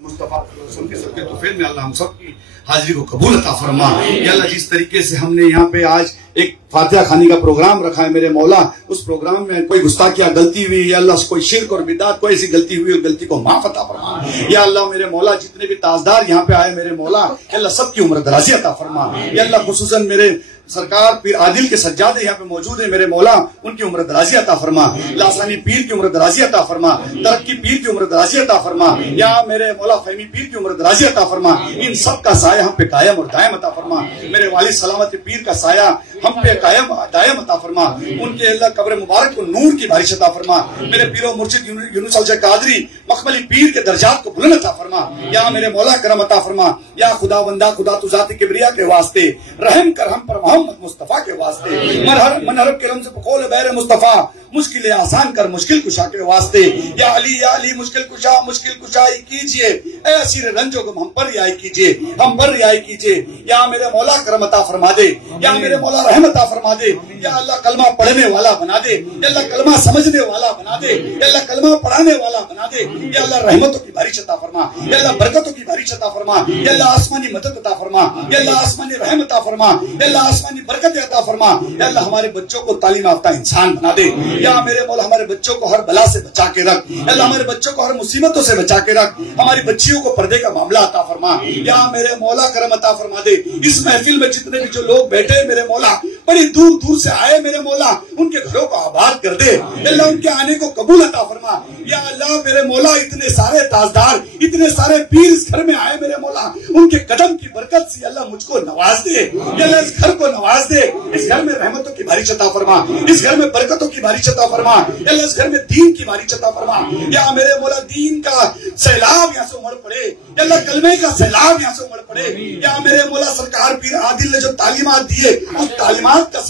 मुस्तफा के सबके तोफील में अल्लाह हम सब की हाजिरी को कबूल अता फरमा। या अल्लाह जिस तरीके से हमने यहाँ पे आज एक फातिहा खानी का प्रोग्राम रखा है मेरे मौला, उस प्रोग्राम में कोई गुस्ताखिया गलती हुई या अल्लाह कोई शिर्क और बिदात कोई ऐसी गलती हुई और गलती को माफ अता फरमा। या अल्लाह मेरे मौला जितने भी ताजदार यहाँ पे आए मेरे मौला अल्लाह सबकी उम्र दराजी अता फरमा। या अल्लाह खुसूसन मेरे सरकार पीर आदिल के सज्जादे यहाँ पे मौजूद है मेरे मौला, उनकी उम्र दराजी अता फरमा। लासानी पीर की उम्र दराजी अता फरमा। तरक्की पीर की उम्र दराजी अता फरमा। या मेरे मौला फहमी पीर की उम्र दराजी अता फरमा। इन सब का साया हम पे कायम और दायम अता फरमा। मेरे वालिद सलामत पीर का साया हम पे कायम दायम अता फरमा। उनके अल्लाह कब्र मुबारक को नूर की बारिश अता फरमा। मेरे पीरो मुर्शिद यूनुस अलजा कादरी मखमली पीर के दर्जात को बुलंद अता फरमा। या मेरे मौला करम अता फरमा। या खुदा बंदा खुदा तु ज़ात किबरिया के वास्ते रहम कर हम पर मोहम्मद मुस्तफा के वास्ते। मनहरब करम से बकौल बैर मुस्तफा मुश्किल आसान कर मुश्किल कुशा के वास्ते। या अली मुश्किल कुशाई कीजिए, ऐ असीर रंजो गम हम पर रियाई कीजिए, हम पर रियाई कीजिए। या मेरे मौला करम अता फरमा दे। या मेरे मौला रहम अता फरमा दे। या अल्लाह कलमा पढ़ने वाला बना दे। या अल्लाह कलमा समझने वाला बना दे। या अल्लाह कलमा पढ़ाने वाला बना दे। या अल्लाह रहमतों की बारिश अता फरमा। या अल्लाह बरकतों की बारिश अता फरमा। या अल्लाह आसमानी मदद अता फरमा। या अल्लाह आसमानी रहम अता फरमा। या अल्लाह आसमानी बरकत अता फरमा। या अल्लाह हमारे बच्चों को तालीम याफ्ता इंसान बना दे। या मेरे मौला हमारे बच्चों को हर बला से बचा के रख। अल्लाह हमारे बच्चों को हर मुसीबतों से बचा के रख। हमारी बच्चियों को पर्दे का मामला अता फरमा। या मेरे मौला करम अता फरमा दे। इस महफिल में जितने भी जो लोग बैठे मेरे मौला बड़ी दूर दूर से आए मेरे मौला, उनके घरों को आबाद कर दे। अल्लाह उनके आने को कबूल अता फरमा। या अल्लाह मेरे मौला इतने सारे ताजदार इतने सारे पीर इस घर में आए मेरे मौला, उनके कदम की बरकत से अल्लाह मुझको नवाज दे। अल्लाह इस घर को नवाज दे। इस घर में रहमतों की बारिश अता फरमा। इस घर में बरकतों की बारिश अता फरमा। अल्लाह इस घर में दीन की बारिश अता फरमा। या मेरे मौला दीन का सैलाब यहाँ से उमड़ पड़े। अल्लाह कलमे का सैलाब यहाँ से उमड़ पड़े। या मेरे मौला सरकार पीर आदिल ने जो तालीमात दिए उस तालीमात का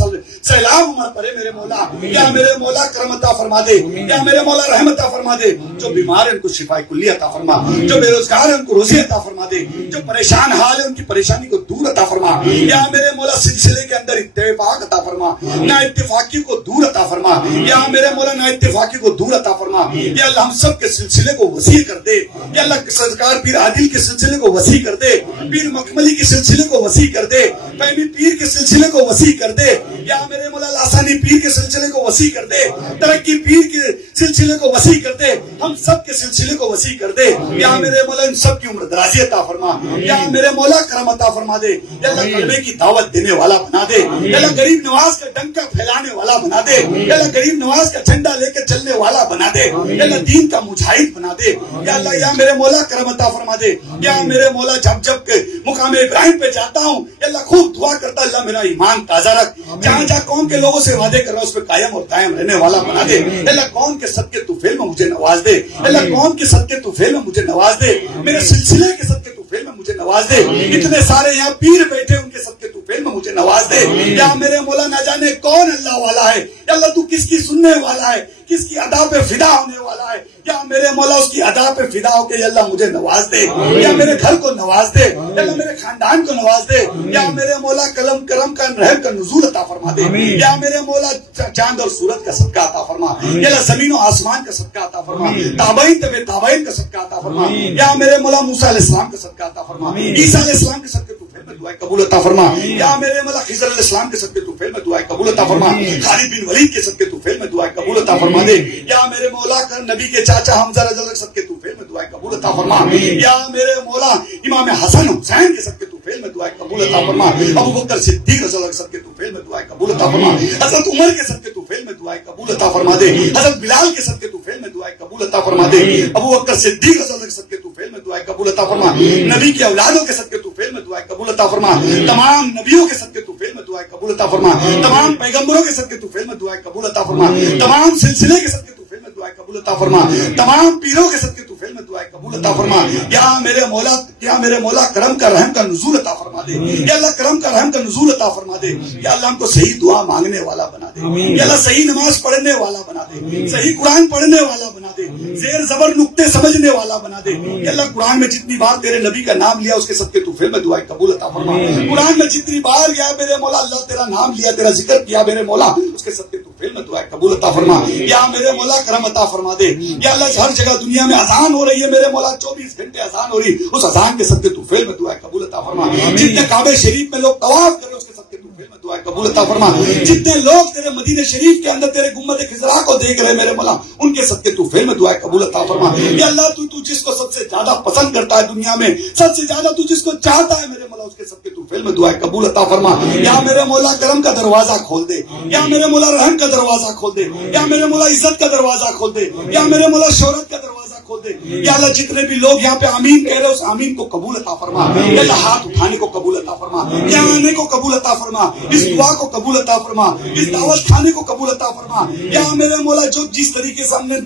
सैलाब उमड़ पड़े मेरे मौला। या मेरे मौला करम अता फरमा दे। या मेरे मौला रहमत अता फरमा दे। जो बीमार है उनको शिफाए कुल्ली अता फरमा। जो बेरोजगार है उनको रोजी अता फरमा दे। जो परेशान हाल है उनकी परेशानी को दूर अता फरमा। या मेरे मौला सिलसिले के अंदर इत्तेफाक अता फरमा, ना इत्तेफाकी को दूर अता फरमा। या मेरे मौला ना इत्तेफाकी को दूर अता फरमा। या अल्लाह हम सब के सिलसिले को वसी कर दे। या अल्लाह सरकार पीर आदिल के सिलसिले को वसी कर दे। पीर मखमली के सिलसिले को वसी कर दे। फहमी पीर के सिलसिले को वसी कर दे। या मेरे मौला लासानी पीर के सिलसिले को वसी कर दे। तरक्की पीर के सिलसिले को वसी कर दे। हम सब के सिलसिले को वसी कर दे। या मेरे मौला इन सब की उम्र दराजी अता फरमा। या मेरे मौला करम अता फरमा दे। या अल्लाह कलमे की दावत देने वाला बना दे। या अल्लाह गरीब नवाज का डंका फैलाने वाला बना दे। या अल्लाह गरीब नवाज का झंडा लेकर चलने वाला बना दे। या अल्लाह दीन का मुजाहिद बना दे। या अल्लाह या मेरे मौला करम अता फरमा दे। या मेरे मौला जब जब के मुकाम इब्राहिम पे जाता हूँ अल्लाह खूब दुआ करता अल्लाह मेरा ईमान ताजा रख। जहाँ जहाँ कौम के लोगों से वादे कर रहा उस पर कायम और कायम रहने वाला बना दे। अल्लाह कौम के सदके तुफेल में मुझे नवाज दे। अल्लाह कौम के सदके तुफेल में मुझे नवाज दे। मेरे सिलसिले के सदके तुफेल में मुझे नवाज दे। इतने सारे यहाँ पीर बैठे उनके सदके तुफेल में मुझे नवाज दे। या मेरे मौला ना जाने कौन अल्लाह वाला है। अल्लाह तू किसकी सुनने वाला है, किसकी अदा पे फिदा होने वाला है। या मेरे मौला उसकी अदा पे फिदा होके अल्लाह मुझे नवाज दे। या मेरे घर को नवाज दे। अल्लाह मेरे खानदान को नवाज दे। या मेरे मौला कलम करम का रहम का नुज़ूल अता फरमा दे। या मेरे मौला चांद और सूरज का सदका अता फरमा। या जमीन और आसमान का सदका अता फरमा। ताबईन तबे ताबईन का सदका अता फरमा। या मेरे मौला मूसा अलैहिस्सलाम का सदका अता फरमा। ईसा अलैहिस्सलाम के सदके तुफेल में दुआएं कबूल अता फरमा। या मेरे मौला खिज़र अलैहिस्सलाम के सदके तुफेल में दुआएं कबूल अता फरमा। खालिद बिन वलीद के सदके तुफेल में दुआएं कबूल अता फरमा दे। या मेरे मौला कर नबी के चाचा हमजा रज़ी अल्लाह सदके तुफेल में दुआएं कबूल अता फरमा। या मेरे मौला इमाम हसन हुसैन के सदके तुफेल में दुआएं कबूल अता फरमा। अबू बकर सिद्दीक रज़ी अल्लाह सदके तुफेल में दुआएं कबूल अता फरमा। हज़रत उमर के सदके तुफेल में दुआएं कबूल अता फरमा दे। हज़रत बिलाल के सदके तुफेल में दुआएं कबूल अता फरमा दे। अबू बकर सिद्दीक रज़ी अल्लाह सदके तुफेल में दुआएं कबूल अता फरमा। नबी की औलादों के सदके तुफेल में दुआएं कबूल अता फरमा। तमाम नबियों के सदके तुफेल में दुआएं कबूल अता फरमा। तमाम पैगंबरों के सदके तुफेल में दुआएं कबूल अता फरमा। तमाम सिलसिले के सदके तुफेल में दुआएं कबूल अता फरमा। तमाम पीरों के सदके तुफेल में दुआएं कबूल अता फरमा। या मेरे मौला करम का रहम का नुज़ूल अता फरमा दे। या अल्लाह करम का रहम का नुज़ूल अता फरमा दे। या अल्लाह हमको सही दुआ मांगने वाला बना दे। या अल्लाह सही नमाज पढ़ने वाला बना दे। सही कुरान पढ़ने वाला बना दे। जेर जबर नुक्ते समझने वाला बना दे। या अल्लाह कुरान में जितनी बार तेरे नबी का नाम लिया उसके सदके तुफेल में दुआएं कबूल अता फरमा। कुरान में जितनी बार या मेरे मौला अल्लाह तेरा नाम लिया तेरा जिक्र किया मेरे मौला उसके सदके फिल्म में दुआ कबूल अता फरमा। या मेरे मौला करम अता फरमा दे। या अल्लाह हर जगह दुनिया में अजान हो रही है मेरे मौला, 24 घंटे अजान हो रही, उस अजान के सदके तू फिल्म में दुआ कबूल अता फरमा। जितने काबे शरीफ में लोग तवाफ करे उसके सदके तू फिल्म में दुआ कबूल अता फरमा। जितने लोग तेरे मदीने शरीफ के अंदर तेरे गुम्बद खिजरा को देख रहे मेरे मौला, उनके सदके तू फिल्म में दुआ कबूल अता फरमा। या अल्लाह तू जिसको सबसे ज्यादा पसंद करता है दुनिया में, सबसे ज्यादा तू जिसको चाहता है मेरे मौला, उसके सदके तू फिल्म में दुआ कबूल अता फरमा। या मेरे मौला करम का दरवाजा खोल दे, या मेरे मौला रहम का दरवाजा खोल दे, या मेरे मौला इज्जत का दरवाजा खोल दे, या मेरे मौला शोहरत का दरवाजा खोल दे। या अल्लाह जितने भी लोग यहाँ पे आमीन कह रहे हैं उस आमीन को कबूल अता फरमा। या अल्लाह हाथ उठाने को कबूल अता फरमा, या आने को कबूल अता फरमा, इस दुआ को कबूल अता फरमा, इस दावत खाने को कबूल अता फरमा। या मेरे मौला जो जिस तरीके से हमने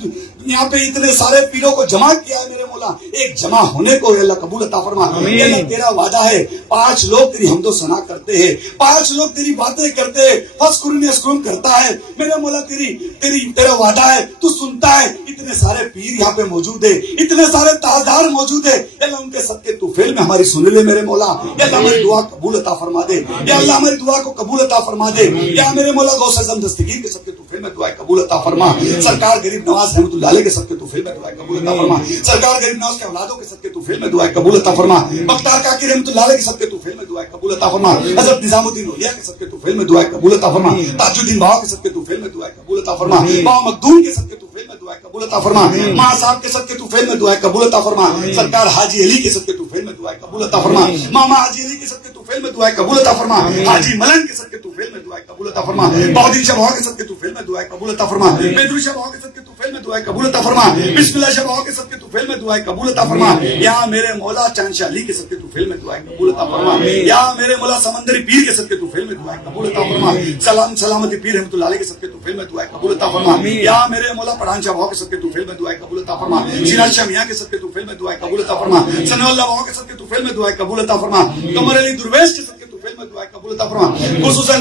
यहाँ पे इतने सारे पीरों को जमा किया है मेरे मौला, एक जमा होने को अल्लाह कबूल अता फरमा। अल्लाह तेरा वादा है 5 लोग तेरी हमदो सना करते हैं, 5 लोग तेरी बातें करते हैं, फस्कुरुन यसकुरुन करता है मेरे मौला, तेरा वादा है, तू सुनता है। इतने सारे पीर यहाँ पे मौजूद है, इतने सारे ताजदार मौजूद है, अल्लाह उनके सदके तू फिल्म में हमारी सुन ले मेरे मौला। या अल्लाह हमारी दुआ कबूल अता फरमा दे, या अल्लाह हमारी दुआ को कबूल अता फरमा दे। या मेरे मौला गौस आज़म दस्तगीर के सदके तू फिल्म में दुआ कबूल अता फरमा। सरकार गरीब नवाज रहमतुल्लाह अलैह के सदके तू फिल्म में दुआ कबूल अता फरमा। सरकार गरीब नवाज के औलादों के सदके तू फिल्म में दुआ कबूल अता फरमा। बख्तार काकी रहमतुल्लाह अलैह के सदके तू फिल्म में दुआ कबूल अता फरमा। हज़रत निजामुद्दीन औलिया के सदके तू फिल्म में दुआ कबूल अता फरमा। ताजुद्दीन बाबा के सदके तू फिल्म में दुआ कबूल अता फरमा। बाबा मखदूम के सदके तू फिल्म में दुआ कबूल अता फरमा। मां साहब के सदके तू फिल्म में दुआ कबूल अता फरमा। सरकार हाजी अली के सदके तू फिल्म में दुआ कबूल अता फरमा। मामा हाजी अली के सदके तू फिल्म में दुआ कबूल अता फरमा। हाजी मलन के सदके तू फिल्म में दुआ कबूल अता फरमा। बहादुर शाह बाबा के सदके तू फिल्म में दुआ कबूल अता फरमा। मेहदूर शाह बाबा के सदके तू फिल्म में दुआ कबूल अता फरमा। बिस्मिल्लाह शाह बाबा के सदके तू फिल्म में दुआ कबूल अता फरमा। या मेरे मौला चांदशाह अली के सदके तू फिल्म में दुआ कबूल अता फरमा। या मेरे मौला समंदरी पीर के सदके तू फिल्म में दुआ कबूल अता फरमा। सलाम सलामती पीर रहमतुल्लाह अलैह के सदके तू फिल्म में दुआ कबूल अता फरमा। या मेरे मौला पठान शाह बाबा के सदके तू फिल्म में दुआ कबूल अता फरमा। सिराज शाह मियां के सदके तू फिल्म में दुआ कबूल अता फरमा। सनाउल्लाह बाबा के सदके तू फिल्म में दुआ कबूल अता फरमा। कमर अली दुर्वेश के सदके तू फिल्म में दुआ कबूल अता फरमा।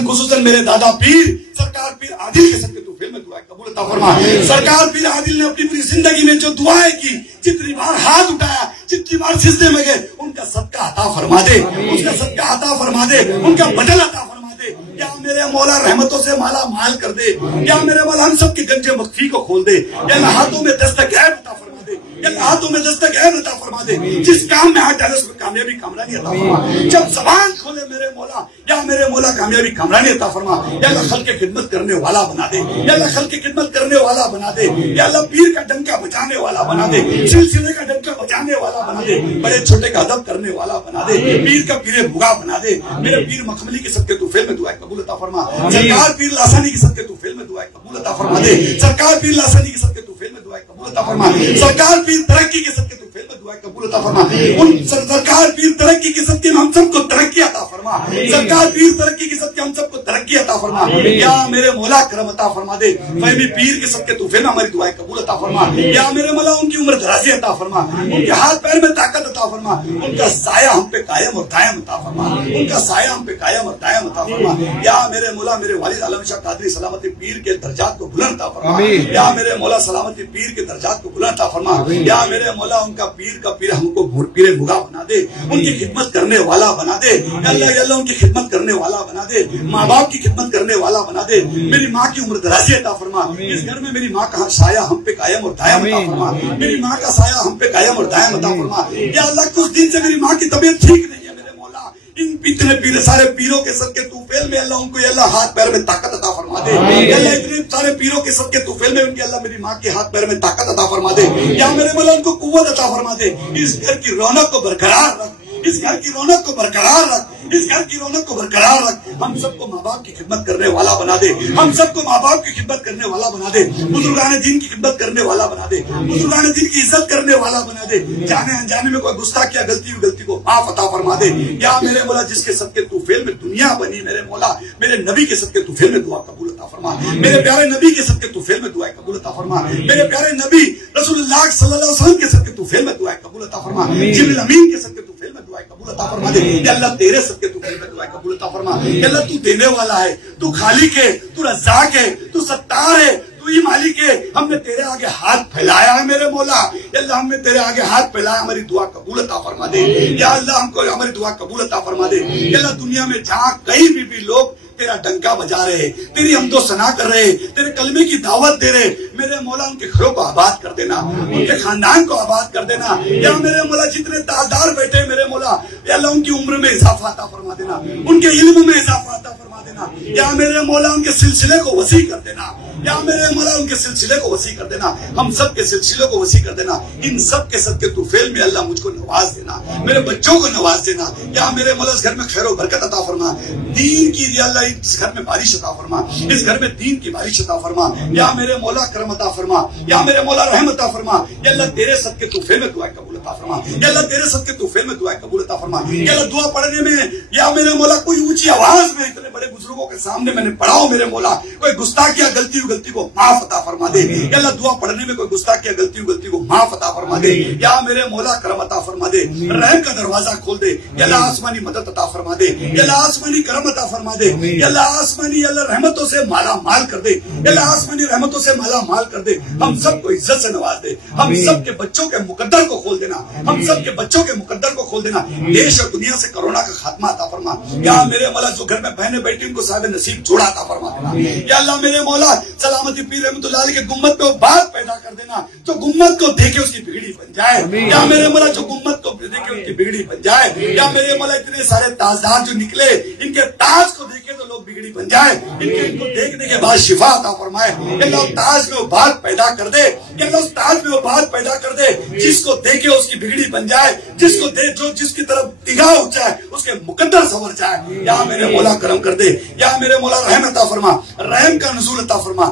खुसूसन मेरे दादा पीर सरकार पीर आदिल के सदके तू फिल्म में दुआ कबूल अता फरमा। सरकार पीर आदिल ने अपनी पूरी जिंदगी में जो दुआएं की, जितनी बार हाथ उठाया, जितनी बार सिजदे में गए, उनका सदका अता फरमा दे, उसका सदका अता फरमा दे, उनका बदल अता फरमा दे। या मेरे मौला रहमतों से माला माल कर दे। या मेरे मौला हम सबके गंजे मख्फी को खोल दे। या हाथों में दस्तक है अता फरमा दे। या हाथों में दस्तक है अता फरमा दे। जिस काम में हाथ डाले उसमें कामयाबी कामरानी अता फरमा। जब ज़बान खोले मेरे मौला, या मेरे मौला कामयाबी कामरानी अता फरमा। या अल्लाह खल्क़ की खिदमत करने वाला बना दे। या अल्लाह खल्क़ की खिदमत करने वाला बना दे। या अल्लाह पीर का डंका बजाने वाला बना दे, सिलसिले का डंका बजाने वाला बना दे, बड़े छोटे का अदब करने वाला बना दे, पीर का पीरे भुगा बना दे। मेरे पीर मखमली के सदके तू फिल्म में दुआ कबूल अता फरमा। सरकार पीर लासानी के सदके तू फिल्म में दुआ कबूल अता फरमा दे। सरकार पीर लासानी के सदके तू फिल्म में दुआ कबूल अता फरमा। सरकार पीर तरक्की के सदके तू फिल्म में दुआ कबूल अता फरमा। उन सरकार पीर तरक्की के सदके हम सबको तरक्की अता फरमा। सरकार पीर तरक्की के सदके हम सबको तरक्की अता फरमा। या मेरे मौला करम अता फरमा दे। फहमी पीर के सदके तू फिल्म हमारी दुआ कबूल अता फरमा। या मेरे मौला उनकी उम्र दराजी अता फरमा, उनके हाथ पैर में ताकत अता फरमा, उनका साया हम पे कायम और दायम अता फरमा, उनका साया हम पे कायम और दायम अता फरमा। या मेरे मौला मेरे वालिद आलम शाह कादरी सलामती पीर के दर्जात को बुलंद अता फरमा। या मेरे मौला सलामती पीर के दर्जात को बुलंद अता फरमा। या मेरे मौला उनका पीर का पीर हमको पीरे मुगा बना दे, उनकी खिदमत करने वाला बना दे। अल्लाह उनकी खिदमत करने वाला बना दे, माँ बाप की खिदमत करने वाला बना दे। मेरी माँ की उम्र दराजी अता फरमा। इस घर में मेरी माँ का साया हम पे कायम और दायम अता फरमा। मेरी माँ का साया हम पे कायम और दायम अता फरमा। या अल्लाह कुछ दिन से मेरी माँ की तबीयत ठीक नहीं है मेरे मौला, इन इतने पीरे सारे पीरों के सदके तूफेल में अल्लाह उनको अल्लाह हाथ पैर में ताकत अता फरमा दे। अल्लाह इतने सारे पीरों के सदके तूफेल में उनके अल्लाह मेरी माँ के हाथ पैर में ताकत अता फरमा दे। या मेरे मौला उनको कुव्वत अता फरमा दे। इस घर की रौनक को बरकरार रख, इस घर की रौनक को बरकरार रख, इस घर की रौनक को बरकरार रख। हम सबको माँ बाप की खिदमत करने वाला बना दे। हम सबको माँ बाप की खिदमत करने वाला बना दे। बुजुर्गान दीन की खिदमत करने वाला बना दे। बुजुर्गान दीन की इज्जत करने वाला बना दे। जाने अनजाने में कोई गुस्ताखी या गलती को माफ अता फरमा दे। या मेरे मौला जिसके सदके तूफेल में दुनिया बनी मेरे मौला, मेरे नबी के सदके तूफेल में दुआ कबूल अता फरमा। मेरे प्यारे नबी के सदके तूफेल में दुआ कबूल अता फरमा। मेरे प्यारे नबी रसूलुल्लाह सल्लल्लाहु अलैहि वसल्लम के सदके तूफेल में दुआ कबूल अता फरमा। जिब्रील अमीन के सदके तूफेल में दुआ कबूल अता फरमा दे। या अल्लाह तेरे सदके तूफेल में दुआ कबूल अता फरमा। या अल्लाह तू देने वाला है, तू खालिक है, तू रज़्ज़ाक है, तू सत्तार है, तू ही मालिक है। हमने तेरे आगे हाथ फैलाया है मेरे मौला। अल्लाह हमने तेरे आगे हाथ फैलाया, हमारी दुआ कबूल अता फरमा दे। या अल्लाह हमको हमारी दुआ कबूल अता फरमा दे। अल्लाह दुनिया में जहाँ कहीं भी लोग तेरा डंका बजा रहे, तेरी हमदो सना कर रहे, तेरे कलमे की दावत दे रहे। मेरे मौला उनके घरों को आबाद कर देना, उनके खानदान को आबाद कर देना। या मेरे मौला जितने ताजदार बैठे मेरे मौला, या अल्लाह उनकी उम्र में इजाफा अता फरमा देना, उनके इल्म में इजाफा अता फरमा देना। या मेरे मौला उनके सिलसिले को वसी कर देना, या मेरे मौला उनके सिलसिले को वसी कर देना, हम सब के सिलसिले को वसी कर देना। इन सब के सदके तुफैल में अल्लाह मुझको नवाज देना, मेरे बच्चों को नवाज देना। या मेरे मौला इस घर में खैर बरकत अता फरमा, दीन की अल्लाह इस घर में बारिश अता फरमा, इस घर में दीन की बारिश अता फरमा। या मेरे मौला करम अता फरमा, या मेरे मौला रहम अता फरमा। या अल्लाह तेरे सदके तुफैल में दुआ कबूल अता फरमा, या अल्लाह तेरे सदके तुफैल में दुआ कबूल अता फरमा। या अल्लाह दुआ पढ़ने में या मेरे मौला कोई ऊंची आवाज में इतने बड़े बुजुर्गों के सामने मैंने पढ़ाओ मेरे मौला, कोई गुस्ताखिया गलती को माफ अता फरमा दे। या अल्लाह दुआ पढ़ने में कोई गुस्ताखिया गलती को माफ अता फरमा दे। या मेरे मौला करम अता फरमा दे, रहम का दरवाजा खोल दे। या अल्लाह आसमानी मदद अता फरमा दे, या अल्लाह आसमानी करम अता फरमा दे। या अल्लाह आसमानी अल्लाह रहमतों से माला माल कर दे, या अल्लाह आसमानी रहमतों से माला माल कर दे। हम सबको इज्जत से नवाज दे, हम सब के बच्चों के मुकद्दर को खोल देना, हम सब के बच्चों के मुकद्दर को खोल देना। देश और दुनिया से कोरोना का खात्मा अता फरमा। या मेरे मौला जो घर में बहने बैठी उनको साहिब नसीब जोड़ा अता फरमा देना। या अल्लाह मेरे मौला सलामती पीर रहमतुल्लाह अलैह के गुम्मत में वो बात पैदा कर देना जो गुम्मत को देखे उसकी बिगड़ी बन जाए। या मेरे मौला जो गुम्मत को देखे उसकी बिगड़ी बन जाए। या मेरे मौला इतने सारे ताजदार जो निकले, इनके ताज को देखे तो लोग बिगड़ी बन जाए, इनको देखने के बाद शिफा अता फरमाए। अल्लाह ताज में वो बात पैदा कर दे, अल्लाह उस ताज में वो बात पैदा कर दे जिसको देखे उसकी बिगड़ी बन जाए, जिसको दे जो जिसकी तरफ निगाह उठ जाए उसके मुकद्दर संवर जाए। या मेरे मौला करम कर दे, या मेरे मौला रहम अता फरमा, रहम का नुज़ूल अता फरमा,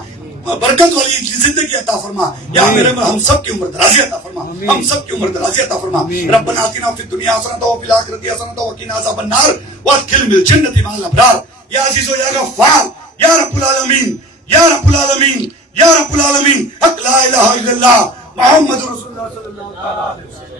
बरकत वाली जिंदगी अता फरमा। या मेरे में हम सब की उम्र दराजी अता फरमा, हम सब की उम्र दराजी अता फरमा। रब्बना आतिना फिद दुनिया हसनतन व फिल आखिरति हसनतन व क़िना अज़ाबन्नार वअदखिलनिल जन्नति मअल अबरार। या अज़ीज़ व या गफ़्फ़ार या रब्बुल आलमीन, या रब्बुल आलमीन, या रब्बुल आलमीन। हक ला इलाहा इल्लल्लाह मुहम्मदुर रसूलुल्लाह सल्लल्लाहु अलैहि वसल्लम।